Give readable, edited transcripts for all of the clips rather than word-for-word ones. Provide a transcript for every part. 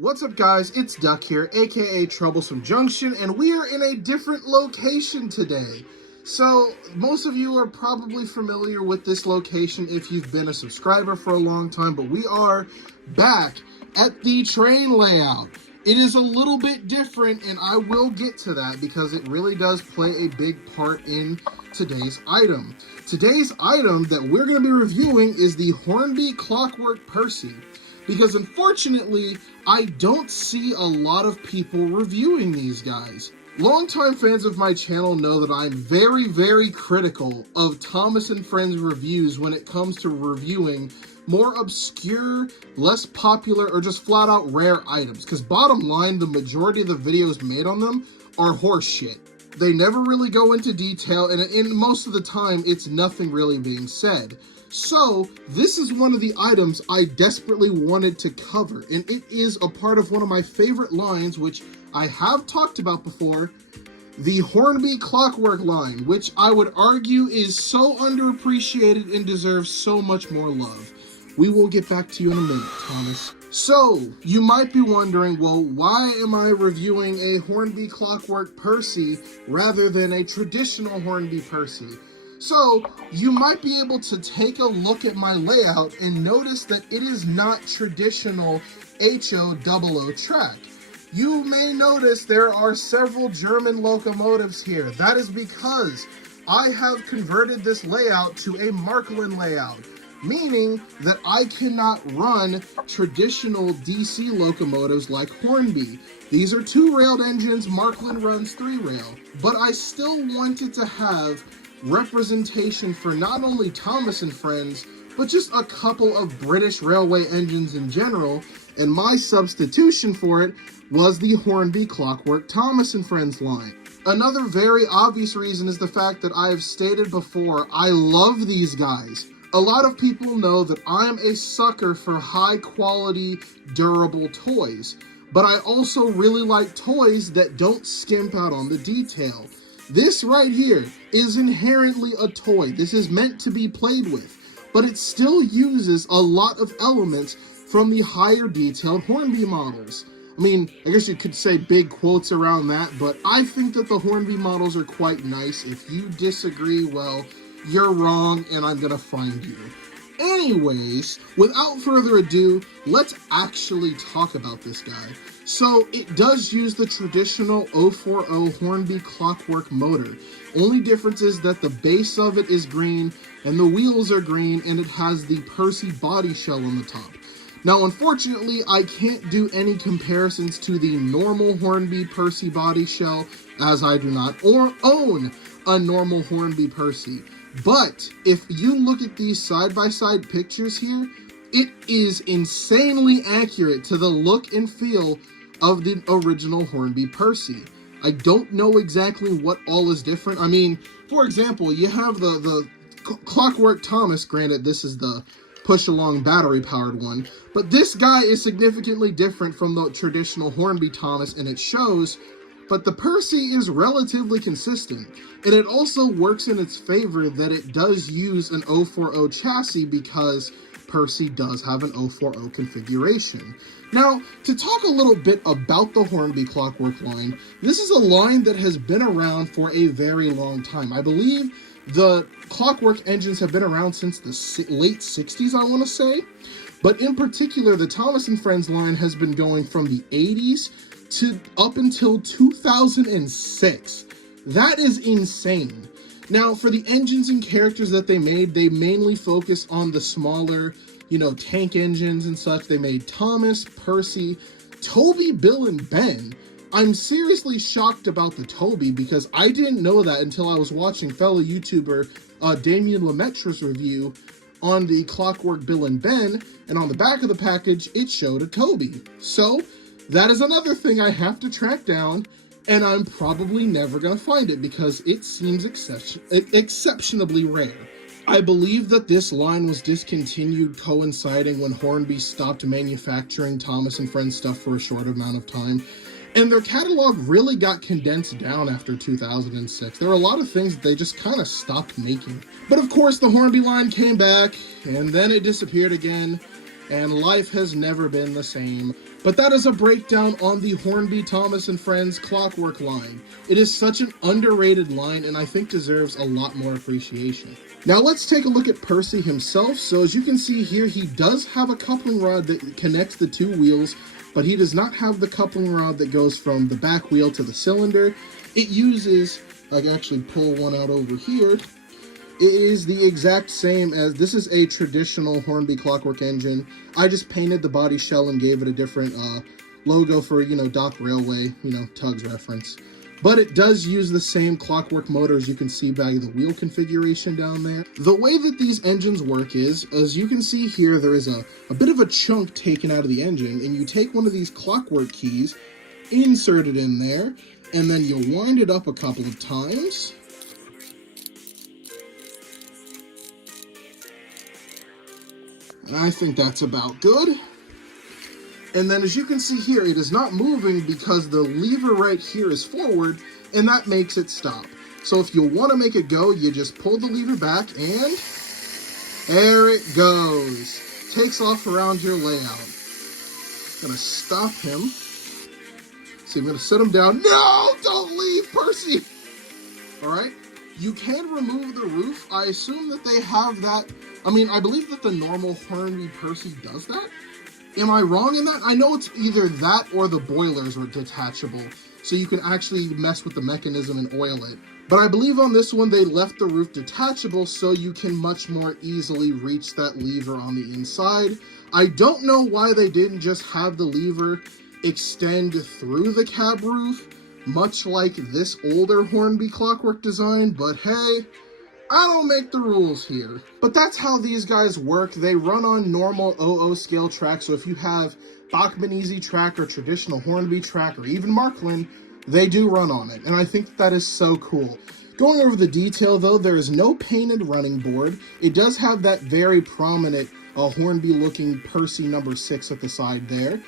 What's up guys, it's Duck here, aka Troublesome Junction, and we are in a different location today. So, most of you are probably familiar with this location if you've been a subscriber for a long time, but we are back at the train layout. It is a little bit different, and I will get to that because it really does play a big part in today's item. Today's item that we're going to be reviewing is the Hornby Clockwork Percy. Because unfortunately, I don't see a lot of people reviewing these guys. Longtime fans of my channel know that I'm very critical of Thomas & Friends reviews when it comes to reviewing more obscure, less popular, or just flat out rare items. Because bottom line, the majority of the videos made on them are horseshit. They never really go into detail, and most of the time, it's nothing really being said. So, this is one of the items I desperately wanted to cover, and it is a part of one of my favorite lines, which I have talked about before, the Hornby Clockwork line, which I would argue is so underappreciated and deserves so much more love. We will get back to you in a minute, Thomas. So, you might be wondering, well, why am I reviewing a Hornby Clockwork Percy rather than a traditional Hornby Percy? So, you might be able to take a look at my layout and notice that it is not traditional HO00 track. You may notice there are several German locomotives here. That is because I have converted this layout to a Marklin layout, meaning that I cannot run traditional DC locomotives like Hornby. These are 2-railed engines, Marklin runs 3-rail, but I still wanted to have representation for not only Thomas & Friends, but just a couple of British railway engines in general, and my substitution for it was the Hornby Clockwork Thomas & Friends line. Another very obvious reason is the fact that I have stated before, I love these guys. A lot of people know that I'm a sucker for high quality, durable toys, but I also really like toys that don't skimp out on the detail. This right here is inherently a toy. This is meant to be played with, but it still uses a lot of elements from the higher detailed Hornby models. I mean, I guess you could say big quotes around that, but I think that the Hornby models are quite nice. If you disagree, well, you're wrong, and I'm gonna find you. Anyways, without further ado, let's actually talk about this guy. So, it does use the traditional 040 Hornby Clockwork motor. Only difference is that the base of it is green, and the wheels are green, and it has the Percy body shell on the top. Now, unfortunately, I can't do any comparisons to the normal Hornby Percy body shell, as I do not own a normal Hornby Percy. But, if you look at these side-by-side pictures here, it is insanely accurate to the look and feel of the original Hornby Percy. I don't know exactly what all is different. I mean, for example, you have the Clockwork Thomas, granted this is the push-along battery-powered one, but this guy is significantly different from the traditional Hornby Thomas, and it shows. But the Percy is relatively consistent, and it also works in its favor that it does use an 040 chassis because Percy does have an 040 configuration. Now, to talk a little bit about the Hornby Clockwork line, this is a line that has been around for a very long time. I believe the Clockwork engines have been around since the late 60s, I want to say. But in particular, the Thomas & Friends line has been going from the 80s to up until 2006. That is insane. Now, for the engines and characters that they made, they mainly focus on the smaller, tank engines and such. They made Thomas, Percy, Toby, Bill, and Ben. I'm seriously shocked about the Toby because I didn't know that until I was watching fellow YouTuber Damien Lemetre's review on the Clockwork Bill and Ben, and on the back of the package, it showed a Toby. So, that is another thing I have to track down, and I'm probably never going to find it because it seems exceptionally rare. I believe that this line was discontinued coinciding when Hornby stopped manufacturing Thomas & Friends stuff for a short amount of time, and their catalog really got condensed down after 2006. There were a lot of things that they just kind of stopped making. But of course, the Hornby line came back, and then it disappeared again. and life has never been the same. But that is a breakdown on the Hornby Thomas and Friends Clockwork line. It is such an underrated line, and I think deserves a lot more appreciation. Now let's take a look at Percy himself. So as you can see here, he does have a coupling rod that connects the two wheels, but he does not have the coupling rod that goes from the back wheel to the cylinder. It uses, I can actually pull one out over here. It is the exact same as, this is a traditional Hornby Clockwork engine. I just painted the body shell and gave it a different logo for, Dock Railway, tugs reference. But it does use the same Clockwork motor, as you can see by the wheel configuration down there. The way that these engines work is, as you can see here, there is a bit of a chunk taken out of the engine, and you take one of these Clockwork keys, insert it in there, and then you wind it up a couple of times. And I think that's about good. And then as you can see here, it is not moving because the lever right here is forward, and that makes it stop. So if you want to make it go, you just pull the lever back, and there it goes. Takes off around your layout. Gonna stop him. See, I'm gonna set him down. No, don't leave, Percy. All right. You can remove the roof. I assume that they have that. I believe that the normal Hornby Percy does that. Am I wrong in that? I know it's either that or the boilers are detachable, so you can actually mess with the mechanism and oil it. But I believe on this one, they left the roof detachable so you can much more easily reach that lever on the inside. I don't know why they didn't just have the lever extend through the cab roof, much like this older Hornby Clockwork design, but hey, I don't make the rules here. But that's how these guys work. They run on normal 00 scale track, so if you have Bachmann Easy track or traditional Hornby track or even Markland, they do run on it, and I think that is so cool. Going over the detail though, there is no painted running board. It does have that very prominent Hornby looking Percy number 6 at the side there.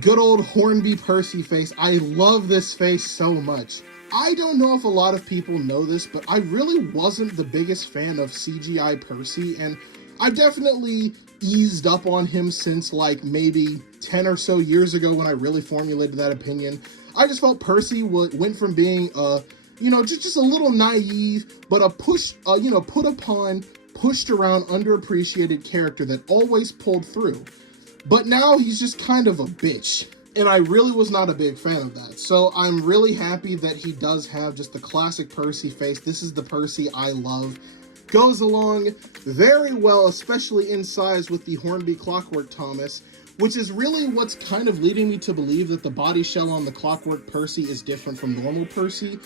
Good old Hornby Percy face. I love this face so much. I don't know if a lot of people know this, but I really wasn't the biggest fan of CGI Percy, and I definitely eased up on him since like maybe 10 or so years ago when I really formulated that opinion. I just felt Percy went from being just a little naive, but a put upon, pushed around, underappreciated character that always pulled through. But now he's just kind of a bitch. And I really was not a big fan of that. So I'm really happy that he does have just the classic Percy face. This is the Percy I love. Goes along very well, especially in size with the Hornby Clockwork Thomas, which is really what's kind of leading me to believe that the body shell on the Clockwork Percy is different from normal Percy,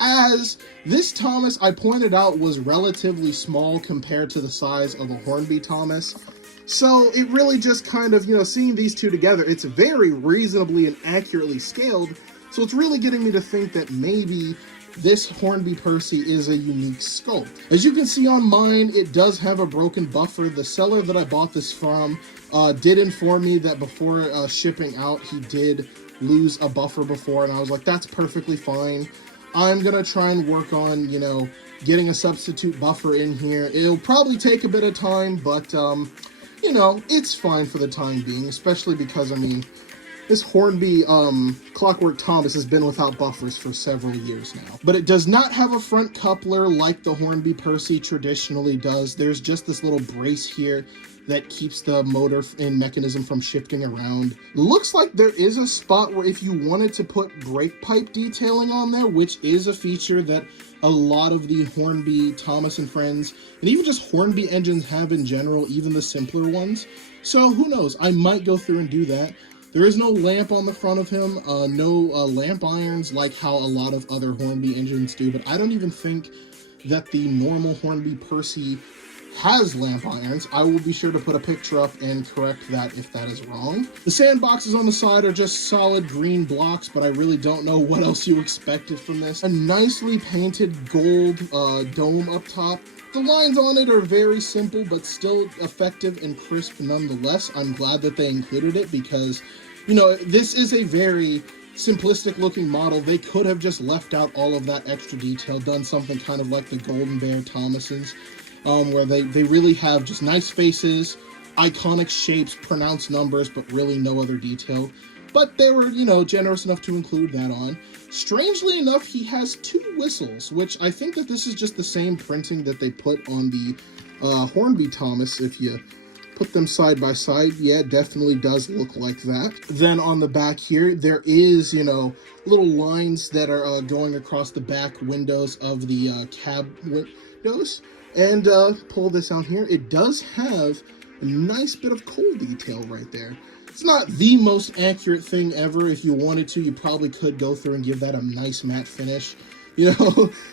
as this Thomas, I pointed out, was relatively small compared to the size of a Hornby Thomas. So it really just kind of, seeing these two together, it's very reasonably and accurately scaled. So it's really getting me to think that maybe this Hornby Percy is a unique sculpt. As you can see on mine, it does have a broken buffer. The seller that I bought this from did inform me that before shipping out, he did lose a buffer before, and I was like, that's perfectly fine. I'm gonna try and work on, getting a substitute buffer in here. It'll probably take a bit of time, but it's fine for the time being, especially because, this Hornby Clockwork Thomas has been without buffers for several years now. But it does not have a front coupler like the Hornby Percy traditionally does. There's just this little brace here that keeps the motor and mechanism from shifting around. Looks like there is a spot where if you wanted to put brake pipe detailing on there, which is a feature that a lot of the Hornby Thomas and Friends, and even just Hornby engines have in general, even the simpler ones. So who knows, I might go through and do that. There is no lamp on the front of him, no lamp irons like how a lot of other Hornby engines do, but I don't even think that the normal Hornby Percy has lamp irons. I will be sure to put a picture up and correct that if that is wrong. The sandboxes on the side are just solid green blocks, but I really don't know what else you expected from this. A nicely painted gold dome up top. The lines on it are very simple, but still effective and crisp nonetheless. I'm glad that they included it because, this is a very simplistic looking model. They could have just left out all of that extra detail, done something kind of like the Golden Bear Thomases, where they really have just nice faces. iconic shapes, pronounced numbers, but really no other detail. But they were, generous enough to include that on. Strangely enough, he has 2 whistles, which I think that this is just the same printing that they put on the Hornby Thomas. If you put them side by side, yeah, it definitely does look like that. Then on the back here, there is, little lines that are going across the back windows of the cab windows. And pull this out here, it does have a nice bit of coal detail right there. It's not the most accurate thing ever. If you wanted to, you probably could go through and give that a nice matte finish.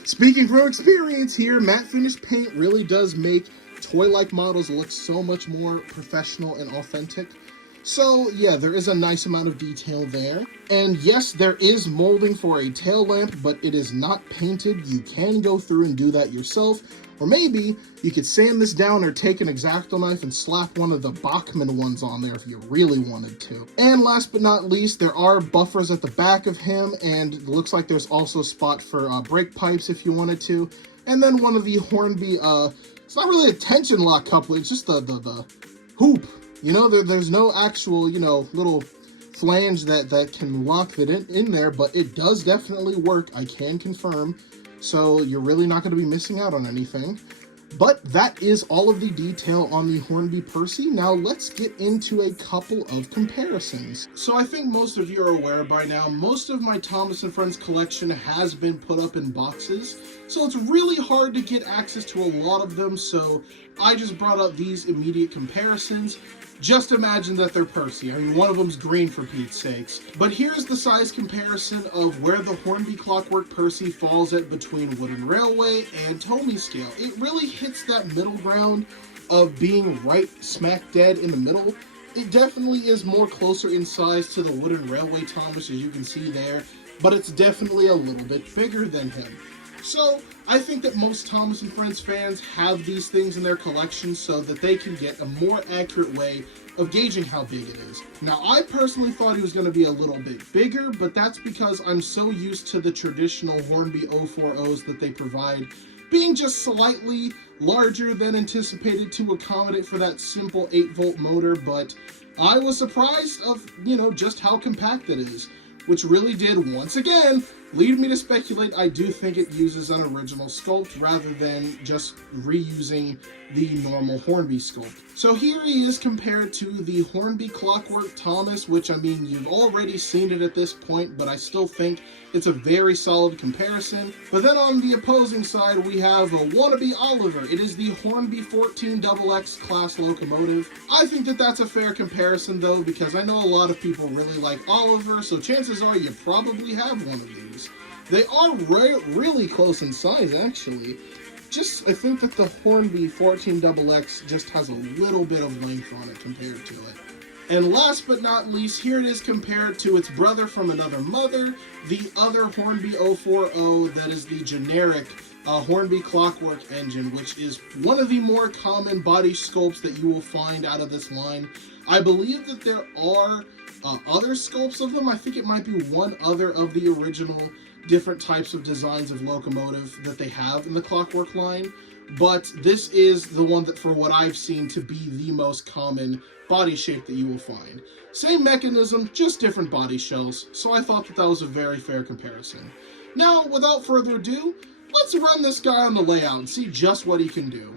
Speaking from experience here, matte finish paint really does make toy-like models look so much more professional and authentic. So yeah, there is a nice amount of detail there. And yes, there is molding for a tail lamp, but it is not painted. You can go through and do that yourself. Or maybe you could sand this down or take an X-Acto knife and slap one of the Bachmann ones on there if you really wanted to. And last but not least, there are buffers at the back of him, and it looks like there's also a spot for brake pipes if you wanted to. And then one of the Hornby, it's not really a tension lock coupler, it's just the hoop. There's no actual, little flange that can lock it in there, but it does definitely work, I can confirm. So you're really not going to be missing out on anything. But that is all of the detail on the Hornby Percy. Now let's get into a couple of comparisons. So I think most of you are aware by now, most of my Thomas & Friends collection has been put up in boxes. So it's really hard to get access to a lot of them, so I just brought up these immediate comparisons. Just imagine that they're Percy. I mean, one of them's green for Pete's sakes. But here's the size comparison of where the Hornby Clockwork Percy falls at between Wooden Railway and Tomy Scale. It really hits that middle ground of being right smack dead in the middle. It definitely is more closer in size to the Wooden Railway Thomas, as you can see there, but it's definitely a little bit bigger than him. So I think that most Thomas & Friends fans have these things in their collection so that they can get a more accurate way of gauging how big it is. Now, I personally thought he was going to be a little bit bigger, but that's because I'm so used to the traditional Hornby O4Os that they provide being just slightly larger than anticipated to accommodate for that simple 8-volt motor, but I was surprised of, just how compact it is, which really did, once again, lead me to speculate I do think it uses an original sculpt rather than just reusing the normal Hornby sculpt. So here he is compared to the Hornby Clockwork Thomas, which, I mean, you've already seen it at this point, but I still think it's a very solid comparison. But then on the opposing side, we have a wannabe Oliver. It is the Hornby 14XX class locomotive. I think that that's a fair comparison, though, because I know a lot of people really like Oliver, so chances are you probably have one of these. They are really close in size, actually. I think that the Hornby 14XX just has a little bit of length on it compared to it. And last but not least, here it is compared to its brother from another mother, the other Hornby O4O, that is the generic Hornby Clockwork engine, which is one of the more common body sculpts that you will find out of this line. I believe that there are other sculpts of them. I think it might be one other of the original different types of designs of locomotive that they have in the Clockwork line, but this is the one that, for what I've seen, to be the most common body shape that you will find. Same mechanism, just different body shells, so I thought that that was a very fair comparison. Now, without further ado, let's run this guy on the layout and see just what he can do.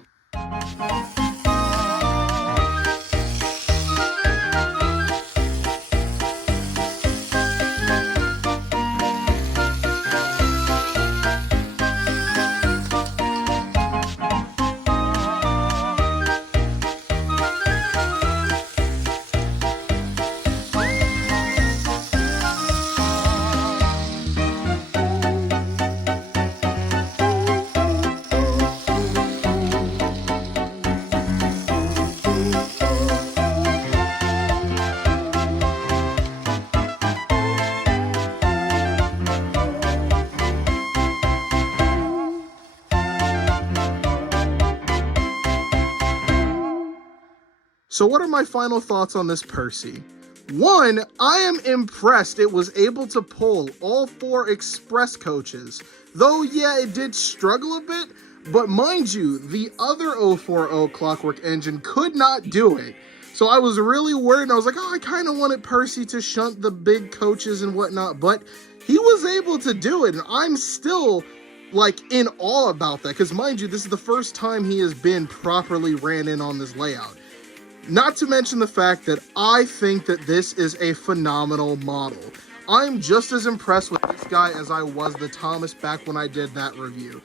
So what are my final thoughts on this Percy? One, I am impressed it was able to pull all 4 express coaches. Though, yeah, it did struggle a bit, but mind you, the other O4O Clockwork engine could not do it. So I was really worried, and I was like, oh, I kind of wanted Percy to shunt the big coaches and whatnot, but he was able to do it, and I'm still, like, in awe about that, because mind you, this is the first time he has been properly ran in on this layout. Not to mention the fact that I think that this is a phenomenal model. I'm just as impressed with this guy as I was the Thomas back when I did that review.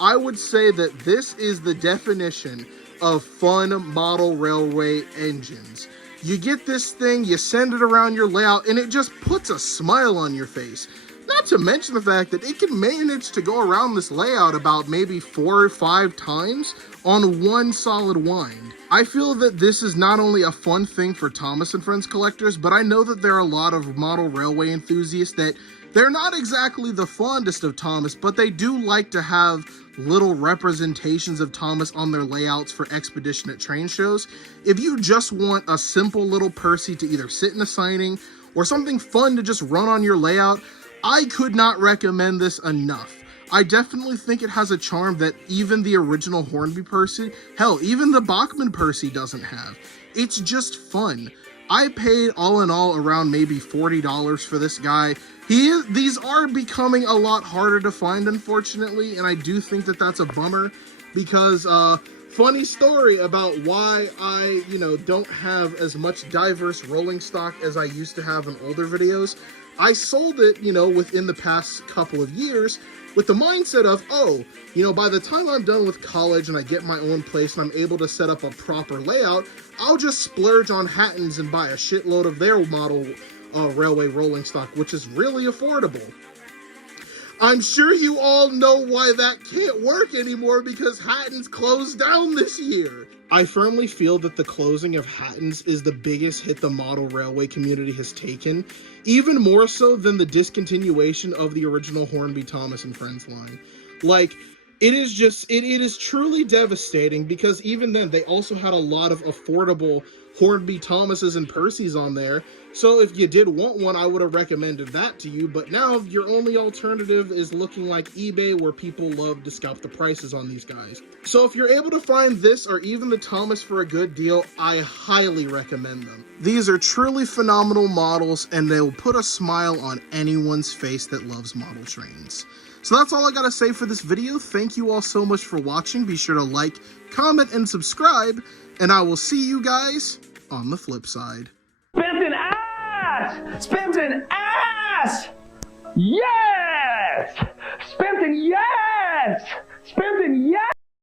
I would say that this is the definition of fun model railway engines. You get this thing, you send it around your layout, and it just puts a smile on your face. Not to mention the fact that it can manage to go around this layout about maybe 4 or 5 times on one solid wind. I feel that this is not only a fun thing for Thomas and Friends collectors, but I know that there are a lot of model railway enthusiasts that they're not exactly the fondest of Thomas, but they do like to have little representations of Thomas on their layouts for expedition at train shows. If you just want a simple little Percy to either sit in a signing or something fun to just run on your layout, I could not recommend this enough. I definitely think it has a charm that even the original Hornby Percy, hell, even the Bachman Percy doesn't have. It's just fun. I paid all in all around maybe $40 for this guy. These are becoming a lot harder to find, unfortunately, and I do think that that's a bummer because, funny story about why I, don't have as much diverse rolling stock as I used to have in older videos. I sold it, within the past couple of years with the mindset of, oh, by the time I'm done with college and I get my own place and I'm able to set up a proper layout, I'll just splurge on Hatton's and buy a shitload of their model railway rolling stock, which is really affordable. I'm sure you all know why that can't work anymore because Hatton's closed down this year. I firmly feel that the closing of Hatton's is the biggest hit the model railway community has taken, even more so than the discontinuation of the original Hornby Thomas and Friends line. Like, it is truly devastating because even then they also had a lot of affordable Hornby Thomases and Percys on there. So if you did want one, I would have recommended that to you. But now your only alternative is looking like eBay, where people love to scalp the prices on these guys. So if you're able to find this or even the Thomas for a good deal, I highly recommend them. These are truly phenomenal models, and they will put a smile on anyone's face that loves model trains. So that's all I gotta say for this video. Thank you all so much for watching. Be sure to like, comment, and subscribe, and I will see you guys on the flip side. Spenton ass! Spenton ass! Yes! Spenton yes! Spenton yes!